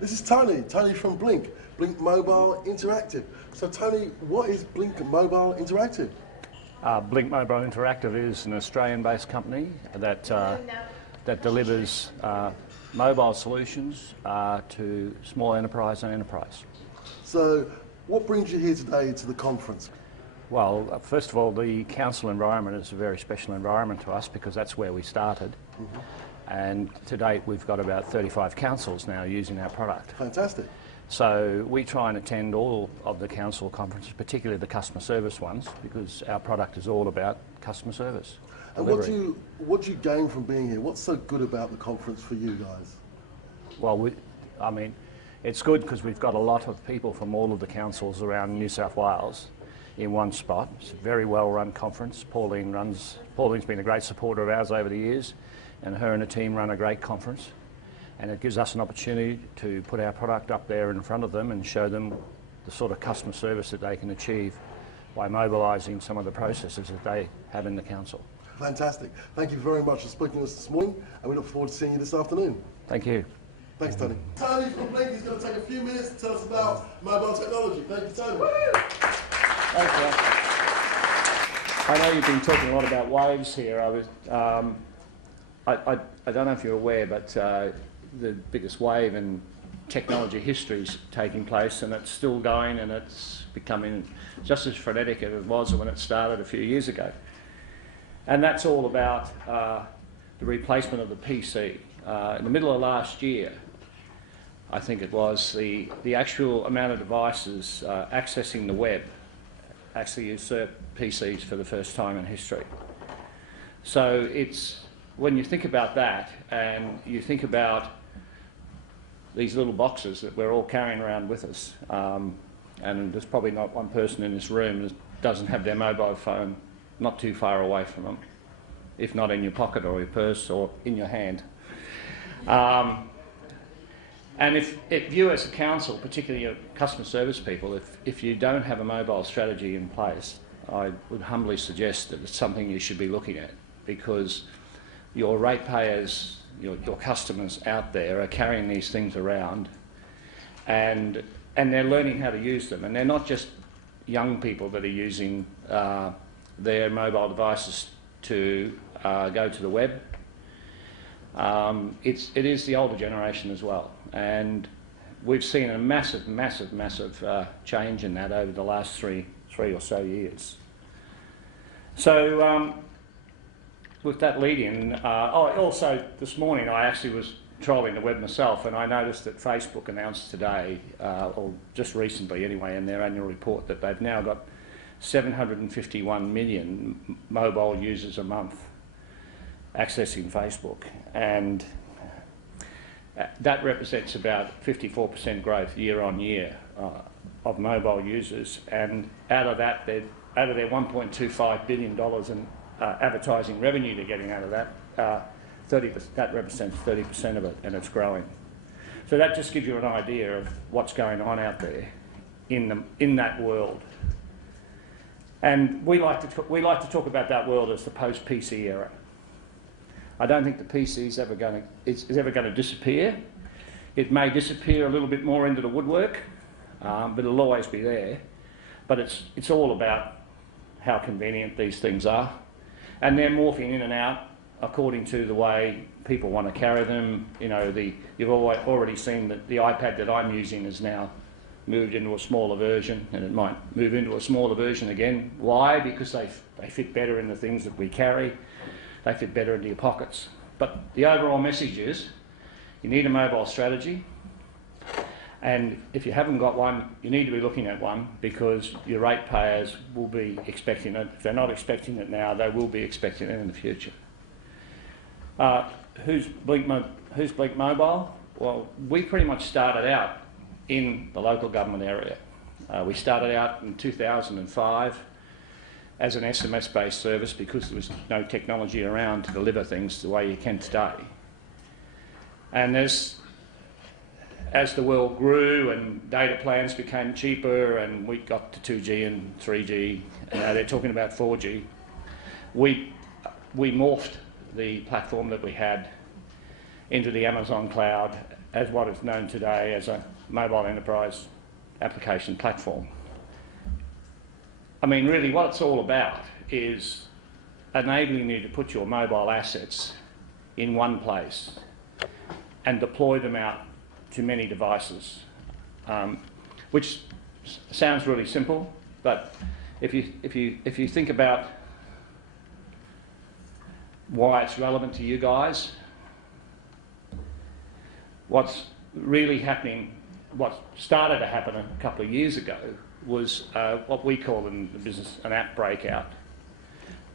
This is Tony from Blink Mobile Interactive. So Tony, what is Blink Mobile Interactive? BlinkMobile Interactive is an Australian-based company that delivers mobile solutions to small enterprise and enterprise. So what brings you here today to the conference? Well, first of all, the council environment is a very special environment to us because that's where we started. Mm-hmm. And to date, we've got about 35 councils now using our product. Fantastic. So we try and attend all of the council conferences, particularly the customer service ones, because our product is all about customer service. And what do you gain from being here? What's so good about the conference for you guys? Well, I mean, it's good because we've got a lot of people from all of the councils around New South Wales in one spot. It's a very well-run conference. Pauline's been a great supporter of ours over the years, and her and the team run a great conference. And it gives us an opportunity to put our product up there in front of them and show them the sort of customer service that they can achieve by mobilising some of the processes that they have in the council. Fantastic. Thank you very much for speaking to us this morning, and we look forward to seeing you this afternoon. Thank you. Thanks, Tony. Tony from Blink is going to take a few minutes to tell us about mobile technology. Thank you, Tony. Woo! Thanks, I know you've been talking a lot about waves here. I don't know if you're aware, but the biggest wave in technology history is taking place, and it's still going, and it's becoming just as frenetic as it was when it started a few years ago. And that's all about the replacement of the PC. In the middle of last year, I think it was, the actual amount of devices accessing the web actually usurped PCs for the first time in history. So it's, when you think about that, and you think about these little boxes that we're all carrying around with us, and there's probably not one person in this room that doesn't have their mobile phone not too far away from them, if not in your pocket or your purse or in your hand. And if you as a council, particularly your customer service people, if you don't have a mobile strategy in place, I would humbly suggest that it's something you should be looking at, because your ratepayers, your customers out there are carrying these things around, and they're learning how to use them. And they're not just young people that are using their mobile devices to go to the web. It is the older generation as well, and we've seen a massive change in that over the last three or so years. So with that lead-in, also this morning I actually was trolling the web myself, and I noticed that Facebook announced today, or just recently anyway, in their annual report, that they've now got 751 million mobile users a month accessing Facebook, and that represents about 54% growth year on year of mobile users. And out of that, out of their $1.25 billion in advertising revenue they're getting out of that, that represents 30% of it, and it's growing. So that just gives you an idea of what's going on out there in that world. And we like to talk about that world as the post-PC era. I don't think the PC is ever going to disappear. It may disappear a little bit more into the woodwork, but it'll always be there. But it's all about how convenient these things are, and they're morphing in and out according to the way people want to carry them. You know, you've already seen that the iPad that I'm using is now moved into a smaller version, and it might move into a smaller version again. Why? Because they fit better in the things that we carry. They fit better into your pockets. But the overall message is you need a mobile strategy, and if you haven't got one, you need to be looking at one, because your ratepayers will be expecting it. If they're not expecting it now, they will be expecting it in the future. Who's Blink Mobile? Well, we pretty much started out in the local government area. We started out in 2005 as an SMS-based service because there was no technology around to deliver things the way you can today. And as the world grew and data plans became cheaper and we got to 2G and 3G, and now they're talking about 4G, we morphed the platform that we had into the Amazon cloud as what is known today as a mobile enterprise application platform. I mean, really what it's all about is enabling you to put your mobile assets in one place and deploy them out to many devices, which sounds really simple, but if you think about why it's relevant to you guys, what's really happening, what started to happen a couple of years ago was what we call in the business an app breakout.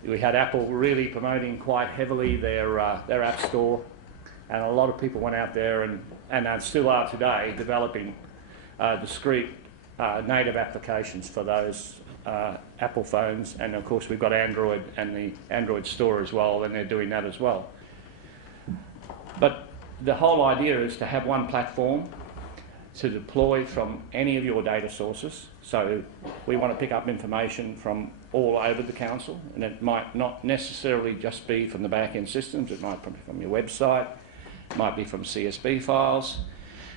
We had Apple really promoting quite heavily their app store, and a lot of people went out there and still are today developing discrete native applications for those Apple phones, and of course we've got Android and the Android store as well, and they're doing that as well. But the whole idea is to have one platform to deploy from any of your data sources. So we want to pick up information from all over the council, and it might not necessarily just be from the back-end systems, it might be from your website, it might be from CSV files,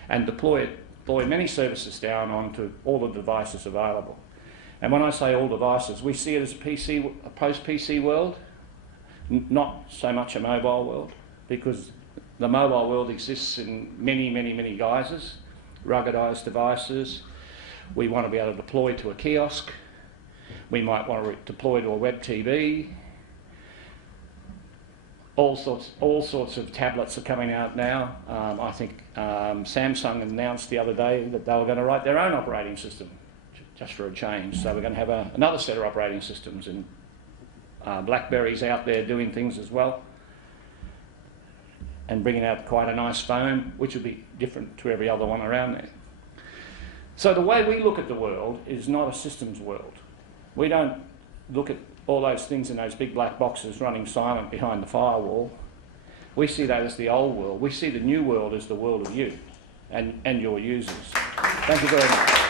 and deploy many services down onto all the devices available. And when I say all devices, we see it as a post-PC world, not so much a mobile world, because the mobile world exists in many, many, many guises, ruggedized devices. We want to be able to deploy to a kiosk. We might want to deploy to a web TV. All sorts of tablets are coming out now. I think Samsung announced the other day that they were going to write their own operating system, just for a change. So we're going to have another set of operating systems, and BlackBerry's out there doing things as well, and bringing out quite a nice phone, which will be different to every other one around there. So the way we look at the world is not a systems world. We don't look at all those things in those big black boxes running silent behind the firewall. We see that as the old world. We see the new world as the world of you and your users. Thank you very much.